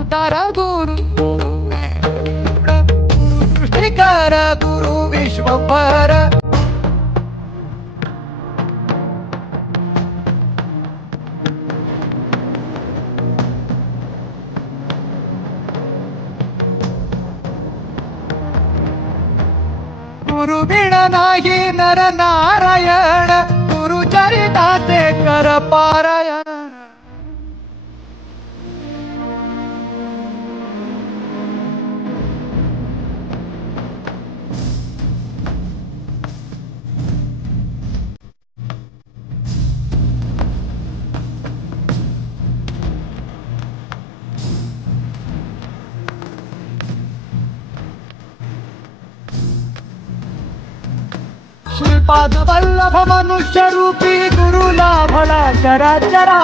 ನಿರಾಂತರ ಗುರು ಸೃಷ್ಟಿಕರ ಗುರು ವಿಶ್ವಂಭರ गुरु बिना नाही नर नारायण गुरु चरिताचे कर पारायण श्रीपाद वल्लभ मनुष्य रूपी गुरु लाभला चरा चरा